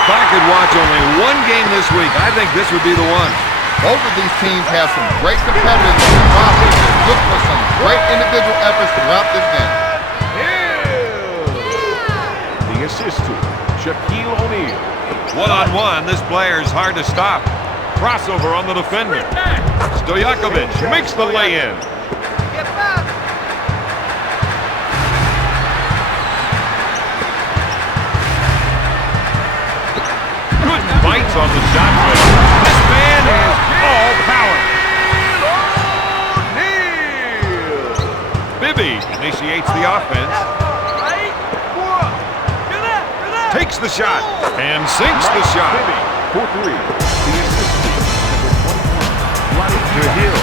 If I could watch only one game this week, I think this would be the one. Both of these teams have some great competitors on the roster. Look for some great individual efforts throughout this game. The assist to Shaquille O'Neal. One-on-one, this player is hard to stop. Crossover on the defender. Stojakovic makes the lay-in. Good bites on the shot. This man is all power. Bibby initiates the offense. Takes the shot and sinks the shot. For three. The assist to Hill.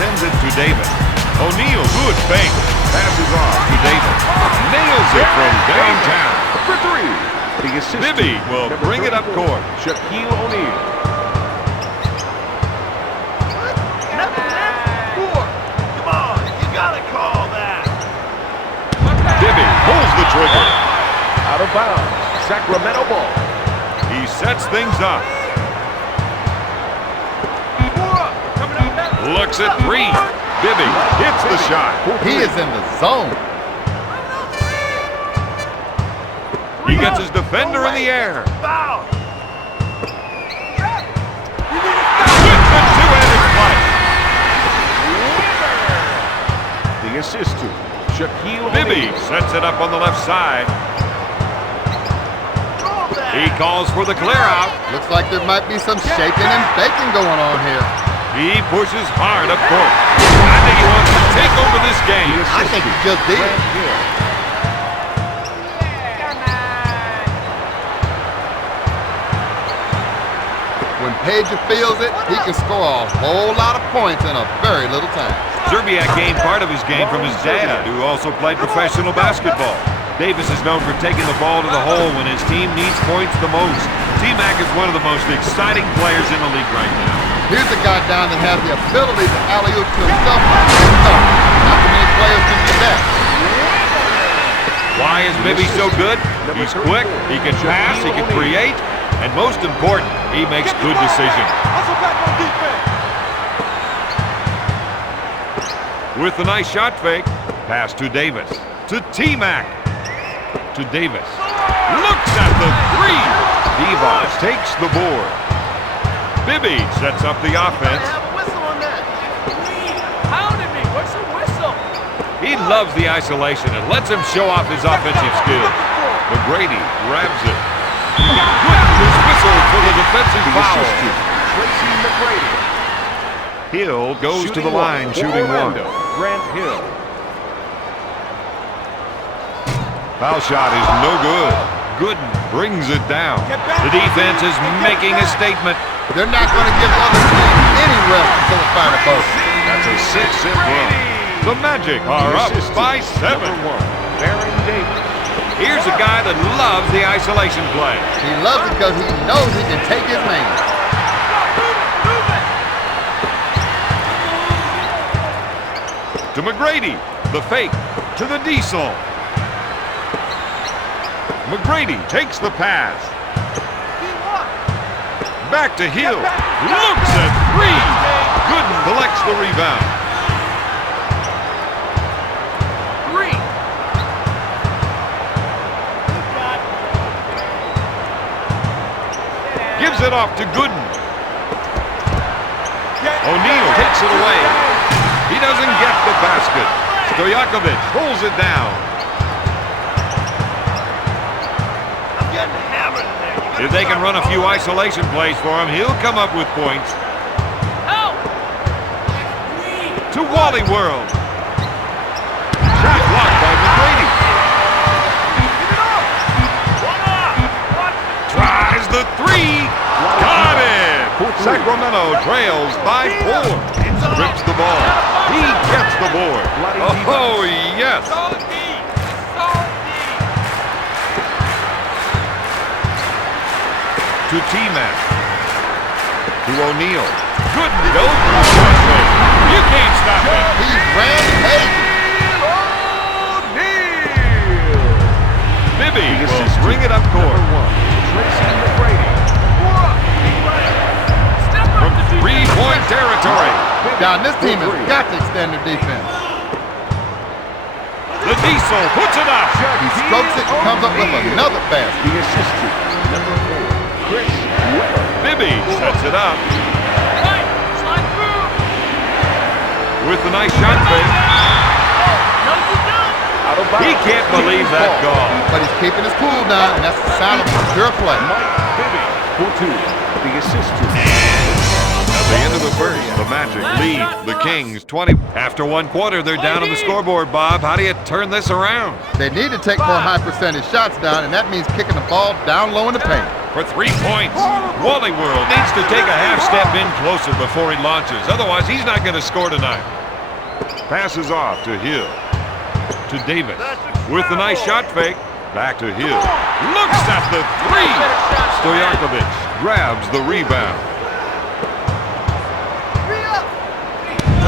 Sends it to Davis. O'Neal, good fake. Passes off to Davis. Nails it from downtown. For three. The assist. Bibby will bring it up court. Shaquille O'Neal. Bibby pulls the trigger. Out of bounds. Sacramento ball. He sets things up. Looks at three. Bibby hits the shot. He is in the zone. He gets his defender in the air. With the two-handed play. The assist to Shaquille Bibby O'Neal. sets it up on the left side. He calls for the clear out. Looks like there might be some shaking and baking going on here. He pushes hard up court. I think he wants to take over this game. I think he just did. When Pager feels it, he can score a whole lot of points in a very little time. Zerbiak gained part of his game from his dad, who also played professional basketball. Davis is known for taking the ball to the hole when his team needs points the most. T-Mac is one of the most exciting players in the league right now. Here's a guy down that has the ability to alley-oop to himself. Not too many players can do that. Why is Bibby so good? He's quick, he can pass, he can create, and most important, he makes good decisions. With the nice shot fake, pass to Davis. To T-Mac. To Davis. Looks at the three. Divas takes the board. Bibby sets up the offense. He loves the isolation and lets him show off his offensive skills. McGrady grabs it. Good dismissal for the defensive foul. Tracy McGrady. Hill goes to the line, shooting one. Grant Hill. Foul shot is no good. Gooden brings it down. The defense is making a statement. They're not going to give the other team any rest until the final buzzer. That's a 6-hit run. The Magic are up by 7. Baron Davis. Here's a guy that loves the isolation play. He loves it because he knows he can take his man. To McGrady, the fake, to the Diesel. McGrady takes the pass. Back to Hill. Looks at three. Gooden collects the rebound. Gives it off to Gooden. O'Neal takes it away. He doesn't get the basket. Stojakovic pulls it down. If they can run a few isolation plays for him, he'll come up with points. To Wally World. Shot blocked by McGrady. Tries the three. Got it. Sacramento trails by 4. Strips the ball. He gets the board. Oh, yes. To T-Mac. To O'Neal. Good go. You can't stop it. He's rampaging. team has got to extend their defense. The Diesel puts it up. He strokes it and comes up with another basket. The assist to number 4, Chris Webber. Bibby sets it up. With a nice shot fake. Out of bounds. He can't believe that goal. But he's keeping his cool down, and that's the sign of a pure play. Mike Bibby for 2. The assist to. At the end of the first, the Magic lead the Kings 20. After one quarter, they're down on the scoreboard, Bob. How do you turn this around? They need to take more high percentage shots down, and that means kicking the ball down low in the paint. For 3 points, Wally World needs to take a half step in closer before he launches. Otherwise, he's not going to score tonight. Passes off to Hill. To Davis. With a nice shot fake. Back to Hill. Looks at the 3. Stojakovic grabs the rebound.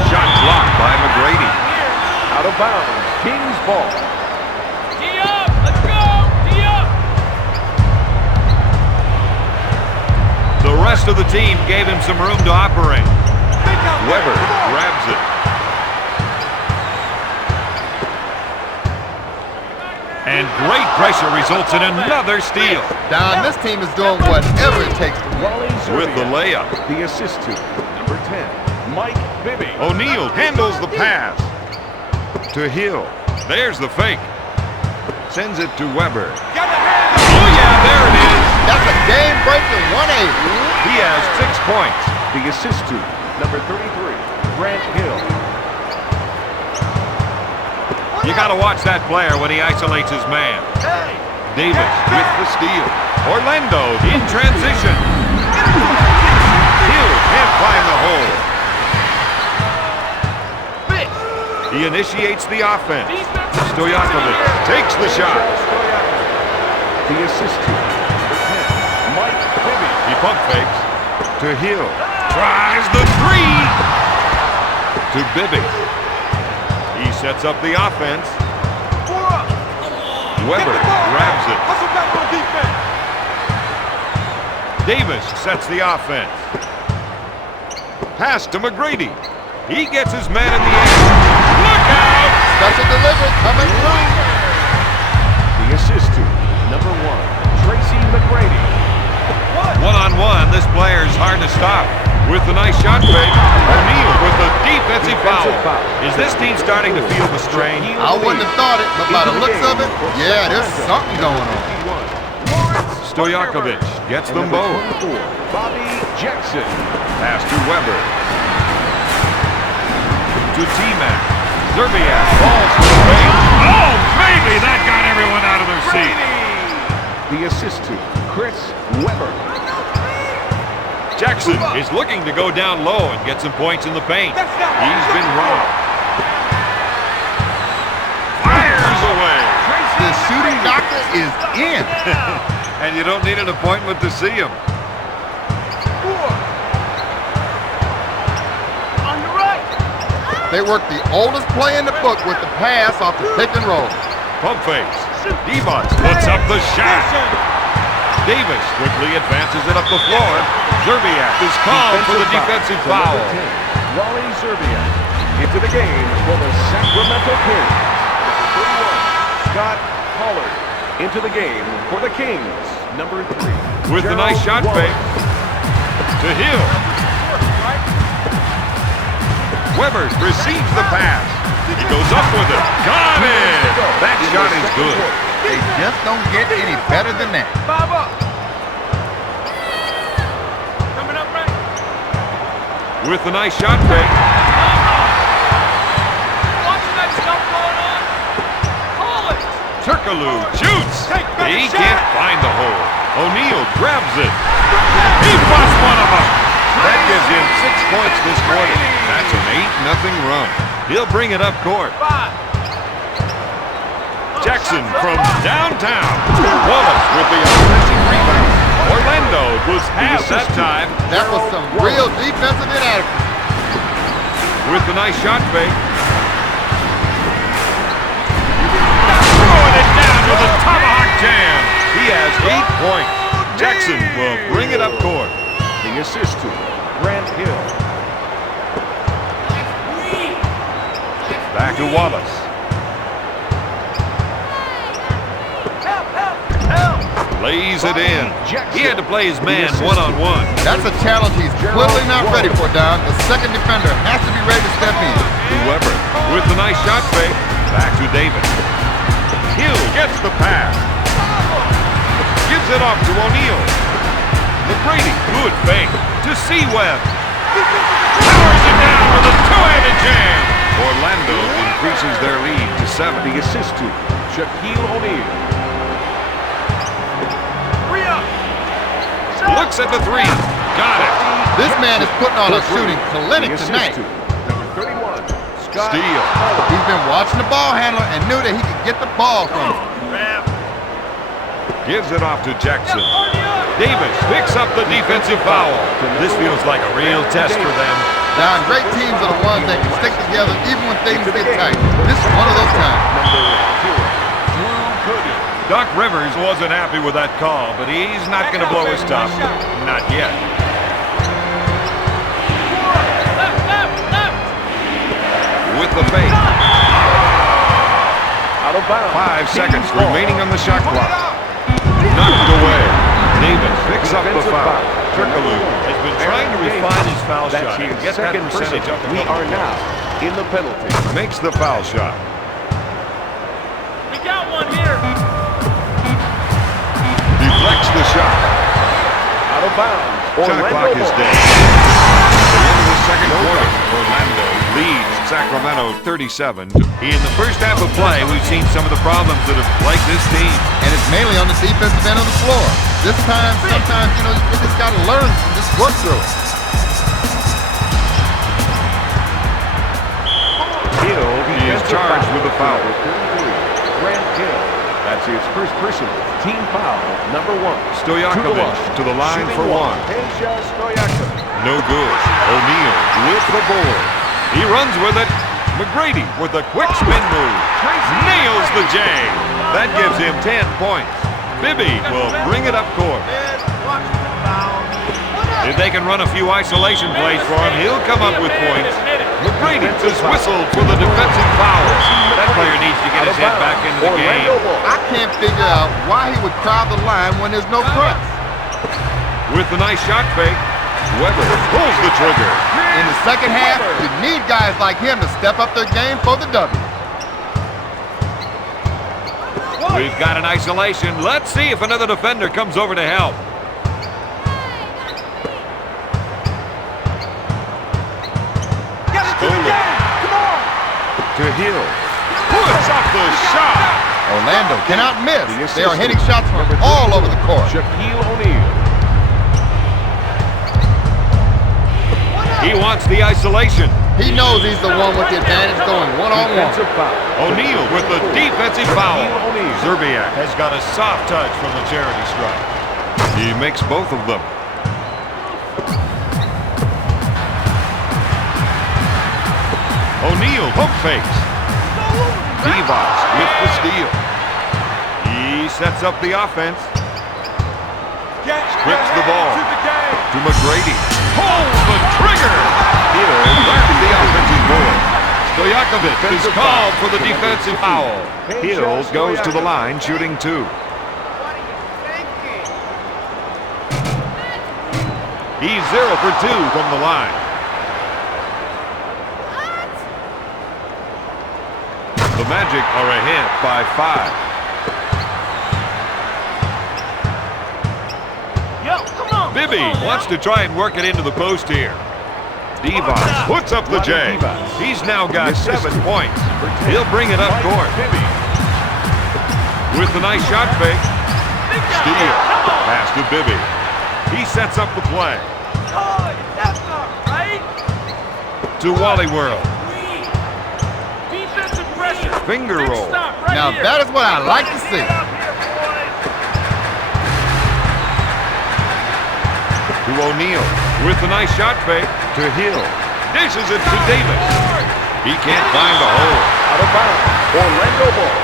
Shot blocked by McGrady. Out of bounds. Kings ball. D up! Let's go! D up! The rest of the team gave him some room to operate. Webber grabs it. And great pressure results in another steal. Don, this team is doing whatever it takes to win. With the layup. The assist to number 10, Mike Bibby. O'Neal handles the pass. To Hill. There's the fake. Sends it to Webber. Oh yeah, there it is. That's a game-breaking 180. He has 6 points. The assist to number 33, Grant Hill. You got to watch that player when he isolates his man. Davis with the steal. Orlando in transition. Hill can't find the hole. He initiates the offense. Stojakovic takes the shot. The assist to number 10, Mike Bibby. He pump fakes. To Hill. Tries the 3. To Bibby. He sets up the offense. Webber grabs it. Davis sets the offense. Pass to McGrady. He gets his man in the air. Look out! Special delivery coming through. The assist to number 1, Tracy McGrady. One-on-one, this player's hard to stop. With the nice shot fake, O'Neal with the defensive foul. Is this team starting to feel the strain? I wouldn't have thought it, but by the looks of it, yeah, there's something going on. Stojakovic gets them both. Bobby Jackson. Pass to Webber. To T-Mac. Zerbiak falls to the paint. Oh, baby, that got everyone out of their seat. The assist to Chris Webber. Jackson is looking to go down low and get some points in the paint. He's been robbed. Fires away. The shooting doctor is in. And you don't need an appointment to see him. On the right! They work the oldest play in the book with the pass off the pick and roll. Pump fakes. Devon puts up the shot. Davis quickly advances it up the floor. Zerbiak is called for the defensive foul. Wally Zerbiak into the game for the Sacramento Kings. Number 31, Scott Pollard into the game for the Kings. Number 3. With the nice shot fake. To Hill. Webber receives the pass. He goes up with it. Got it! That shot is good. They just don't get any better than that. Bob up! Coming up right. With the nice shot fake. Watching that stuff going on? Call it! Turkaloo shoots. He can't find the hole. O'Neal grabs it. He busts one of them. That gives him 6 points this quarter. That's an 8-0 run. He'll bring it up court. Jackson from downtown. Wallace with the offensive rebound. Orlando was half that time. That was some real defensive inadequacy. With the nice shot fake. Throwing it down with a tomahawk jam. He has 8 points. Jackson will bring it up court. The assist to Grant Hill. To Wallace. Lays it in. He had to play his man one-on-one. That's a challenge he's clearly not ready for, Don. The second defender has to be ready to step in. To Weber with the nice shot fake. Back to Davis. Hill gets the pass. Gives it off to O'Neal. McGrady, good fake. To Seaweb. Powers it down with a two-handed jam. Orlando increases their lead to 7. The assist to Shaquille O'Neal. Looks at the three. Got it. This man is putting on a shooting clinic tonight. Number 31, Scott. Steal. He's been watching the ball handler and knew that he could get the ball from him. Gives it off to Jackson. Davis picks up the defensive foul. This feels like a real test for them. Don, great teams are the ones that can stick together even when things get tight. This is one of those times. Doc Rivers wasn't happy with that call, but he's not going to blow his top. Not yet. With the fake. Out of bounds. 5 seconds remaining on the shot clock. Knocked away. Davis picks up the foul. Turkaloo has been trying to refine his foul shot and get that percentage up. We are now in the penalty. Makes the foul shot. We got one here. Deflects the shot. Out of bounds. Shot clock is down. At the end of the second quarter, Orlando leads Sacramento 37. In the first half of play, we've seen some of the problems that have plagued this team. And it's mainly on the defensive end of the floor. This time, sometimes, you know, you just got to learn and just work through it. Hill is charged with a foul. Grant Hill. That's his first personal team foul, number 1. Stojakovic to the line for 1. No good. O'Neal with the board. He runs with it. McGrady with a quick spin move. Nails the J. That gives him 10 points. Bibby will bring it up court. If they can run a few isolation plays for him, he'll come up with points. McGrady just whistled for the defensive foul. That player needs to get his head back into the game. I can't figure out why he would crowd the line when there's no press. With the nice shot fake, Weber pulls the trigger. In the second half, you need guys like him to step up their game for the W. We've got an isolation. Let's see if another defender comes over to help. To Hill. Puts up the shot. Orlando cannot miss. They are hitting shots from all over the court. Shaquille O'Neal. He wants the isolation. He knows he's the one with the advantage going one-on-one. O'Neal with the defensive foul. Zerbiak has got a soft touch from the charity stripe. He makes both of them. O'Neal pump fakes. Devos with the steal. He sets up the offense. Scripts the ball to McGrady. Pulls the trigger. Hill grabs the offensive board. Stojakovic is called for the defensive foul. Hill goes to the line, shooting 2. He's 0 for 2 from the line. The Magic are ahead by 5. Bibby wants to try and work it into the post here. Devos puts up the J. He's now got 7 points. He'll bring it up court. With the nice shot fake. Steal. Pass to Bibby. He sets up the play. To Wally World. Finger roll. Now that is what I like to see. To O'Neal with the nice shot fake. To Hill. Dishes it to Davis. He can't find a hole. Out of bounds. Orlando ball.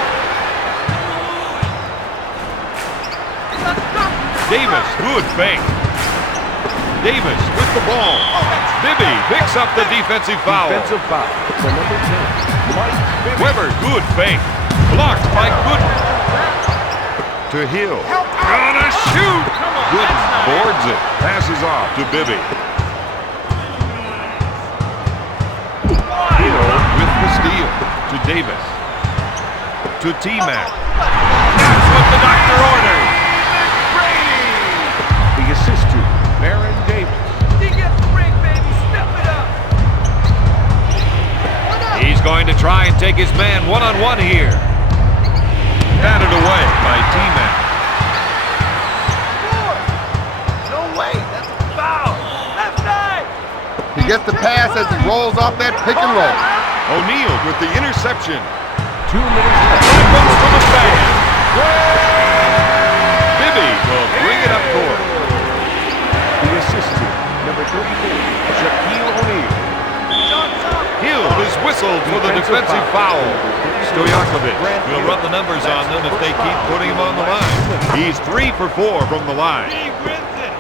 Davis, good fake. Davis with the ball. Bibby picks up the defensive foul. Defensive foul. So number 10, Mike Weber, good fake. Blocked by Goodman. To Hill. Gonna shoot! Gooden boards it. Passes off to Bibby. Hill with the steal. To Davis. To T-Mac. That's what the doctor ordered. The assist to Baron Davis. You get the ring, baby. Step it up. He's going to try and take his man one-on-one here. Batted away by T-Mac. No way. That's a foul. Left side. He gets the pass as he rolls off that pick and roll. O'Neal with the interception. 2 minutes left. That comes from the fan. Bibby will bring it up court. The assist to number 34, Shaquille O'Neal. Hill is whistled for the defensive foul. Stojakovic will run the numbers on them if they keep putting him on the line. He's 3 for 4 from the line. He wins it.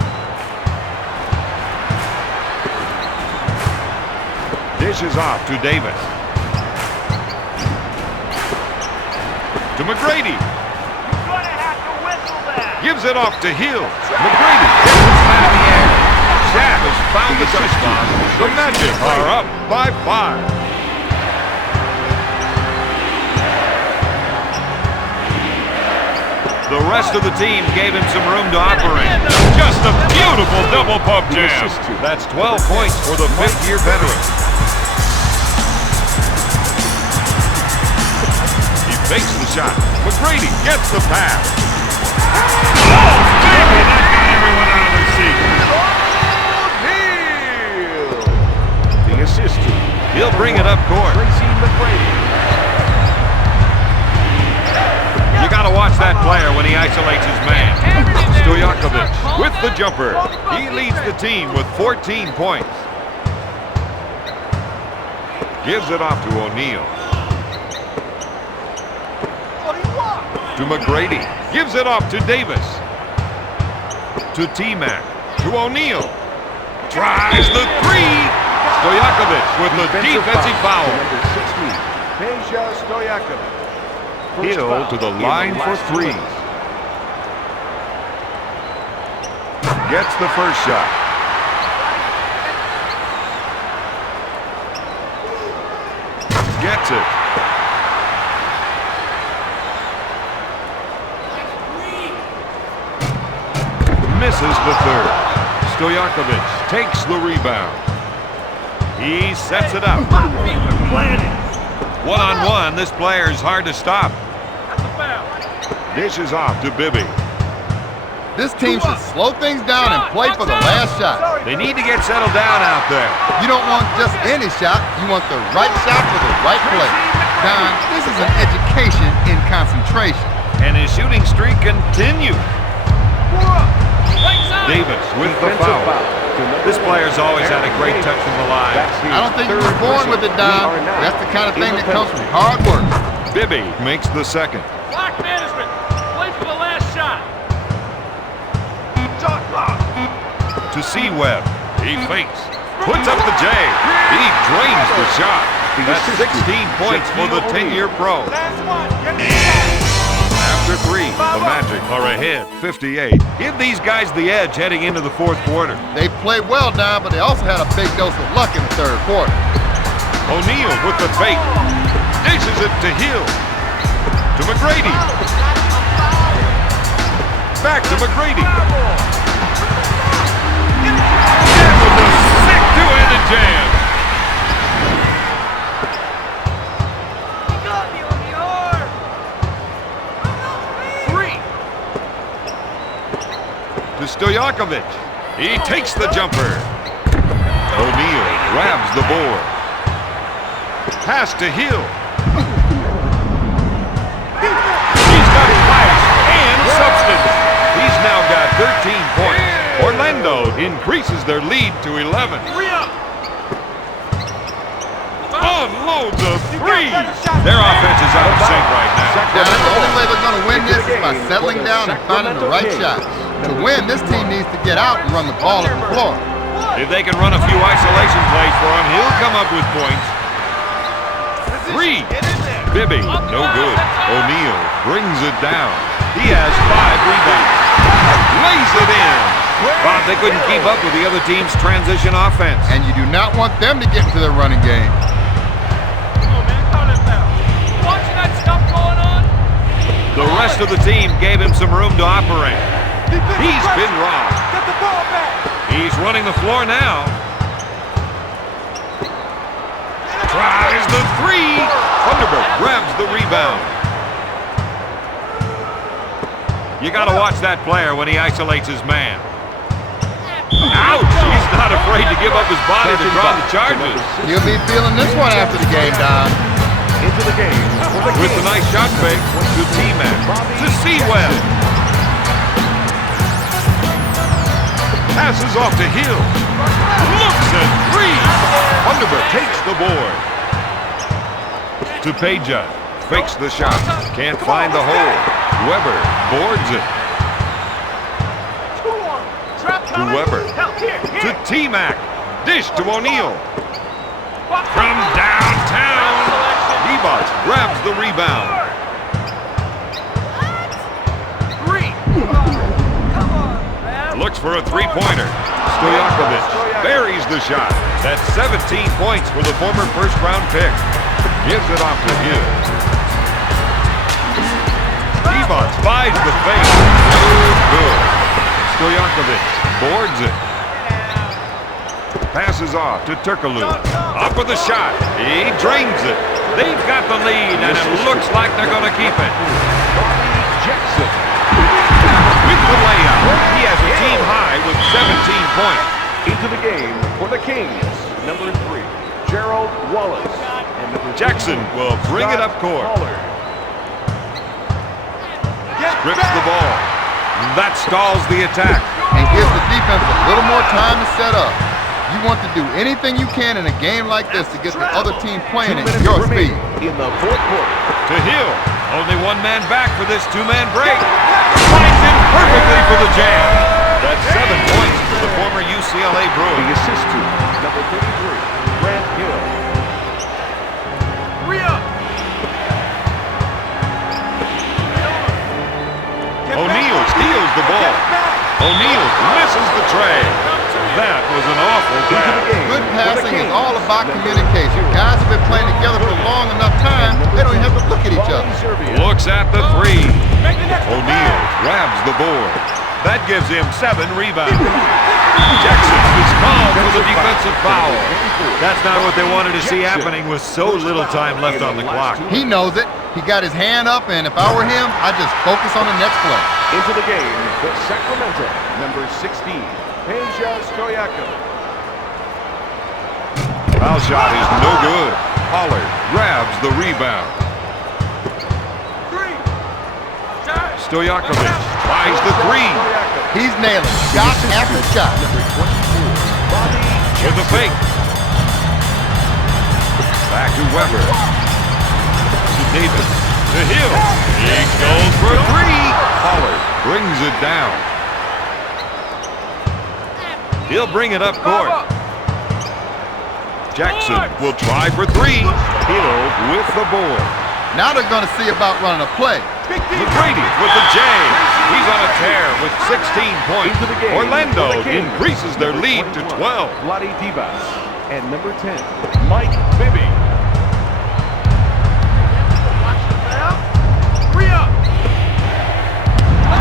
Dishes off to Davis. To McGrady. You're gonna have to whistle that. Gives it off to Hill. McGrady gets it out of the air. Shaq has found the touch spot. The Magic are up by 5. The rest of the team gave him some room to operate. Just a beautiful double pump jam. That's 12 points for the 5th-year veteran. He fakes the shot. McGrady gets the pass. Oh, baby, that got everyone out of their seat. The assist to He'll bring it up court. Tracy McGrady. You got to watch that player when he isolates his man. Stojakovic with the jumper. He leads the team with 14 points. Gives it off to O'Neal. To McGrady. Gives it off to Davis. To T-Mac. To O'Neal. Tries the 3. Stojakovic with the defensive foul. Number 16, Peja Stojakovic. Hill to the line for 3. Gets the first shot. Gets it. Misses the third. Stojakovic takes the rebound. He sets it up. One-on-one, this player is hard to stop. Dishes off to Bibby. This team should slow things down and play for the last shot. They need to get settled down out there. You don't want just any shot. You want the right shot for the right play. Don, this is an education in concentration. And his shooting streak continues. Davis with the foul. This player's always had a great touch from the line. I don't think you were born with it, Don. That's the kind of thing that comes from hard work. Bibby makes the second. Clock management. Play for the last shot. Shot clock. To C-Webb. He fakes. Puts up the J. He drains the shot. That's 16 points for the 10-year pro. Last one. Get the shot. After 3, the Magic are ahead, 58. Give these guys the edge heading into the 4th quarter. They played well, Don, but they also had a big dose of luck in the 3rd quarter. O'Neal with the fake. Dishes it to Hill. To McGrady. Back to McGrady. That was a sick two-handed jam. He got me on the arm. 3. To Stojakovic. He takes the jumper. O'Neal grabs the board. Pass to Hill. He's got flash and substance. He's now got 13 points. Orlando increases their lead to 11. Unloads a 3. Their offense is out of sync right now. Don, the only way they're going to win this is by settling down and finding the right shot. To win, this team needs to get out and run the ball up the floor. If they can run a few isolation plays for him, he'll come up with points. 3. Get in there. Bibby, no good. O'Neal brings it down. He has 5 rebounds. Lays it in. Bob, they couldn't keep up with the other team's transition offense. And you do not want them to get into their running game. Come on, man. Call that foul. Watching that stuff going on? The rest of the team gave him some room to operate. He's been robbed. Get the ball back. He's running the floor now. Tries the 3. Thunderbird grabs the rebound. You got to watch that player when he isolates his man. Ouch! He's not afraid to give up his body to draw the charges. He'll be feeling this one after the game, Don. Into the game. With the nice shot fake to T-Mac. To Sewell. Passes off to Hill. Looks at 3. Thunderbird takes the board. To Peja. Fakes the shot. Can't find the hole. Weber boards it. To Weber. To T-Mac. Dish to O'Neal. From downtown. Devos grabs the rebound. 3. Come on, man. Looks for a 3-pointer. Stojakovic buries the shot. That's 17 points for the former first-round pick. Gives it off to Hill. Devos buys the fake. Good. Stojakovic boards it. Passes off to Turkoglu. Up with the shot. He drains it. They've got the lead, and it looks like they're going to keep it. Jackson. With the layup, he has a team high with 17 points. Into the game for the Kings. Number 3, Gerald Wallace. And number Jackson will bring it up court. Strips the ball. That stalls the attack. And gives the defense a little more time to set up. You want to do anything you can in a game like this to get the other team playing at your speed. In the fourth quarter. To Hill. Only one man back for this 2-man break. Slides in perfectly for the jam. That's 7 points for the former UCLA The Bruin. assist to number 33, Grant Hill. O'Neal steals the ball. O'Neal misses the tray. That was an awful pass. Good passing is all about communication. Guys have been playing together for long enough time, they don't even have to look at each other. Looks at the 3. O'Neal grabs the board. That gives him 7 rebounds. Jackson is called for the defensive foul. That's not what they wanted to see happening with so little time left on the clock. He knows it. He got his hand up, and if I were him, I'd just focus on the next play. Into the game for Sacramento, number 16, Peja Stojakovic. Foul shot is no good. Pollard grabs the rebound. Stojakovic tries the 3. He's nailing shot after shot. With the fake. Back to Weber. To Davis. To Hill. He goes for 3. Pollard brings it down. He'll bring it up court. Jackson will try for 3. Hill with the board. Now they're going to see about running a play. McGrady with the J. He's on a tear with 16 points. Into the game Orlando for the Kings. increases their Number lead to 21, 12. Vlade Divac. And number 10, Mike Bibby.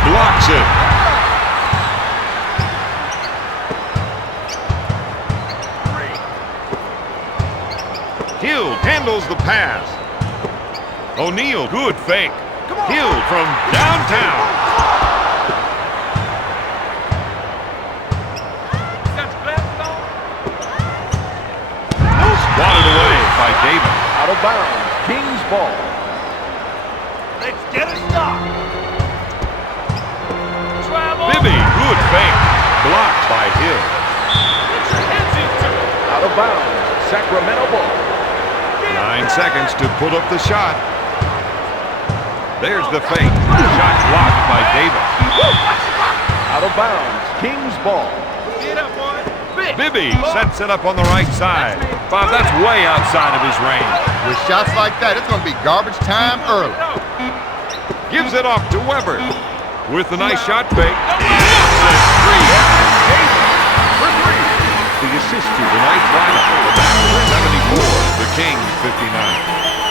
Blocks it. Hill handles the pass. O'Neal, good fake. Hill from downtown. Swatted away by Davis. Out of bounds, Kings ball. Let's get a stop. Bibby, good fake. Blocked by Hill. Out of bounds, Sacramento ball. 9 seconds to put up the shot. There's the fake. Shot blocked by Davis. Out of bounds, Kings ball. Get up, boy. Big. Bibby sets it up on the right side. Bob, that's way outside of his range. With shots like that, it's going to be garbage time early. Gives it off to Weber. With a nice shot fake. Hits it. Three. For three. The assist to tonight's lineup. The Masters 74. The Kings 59.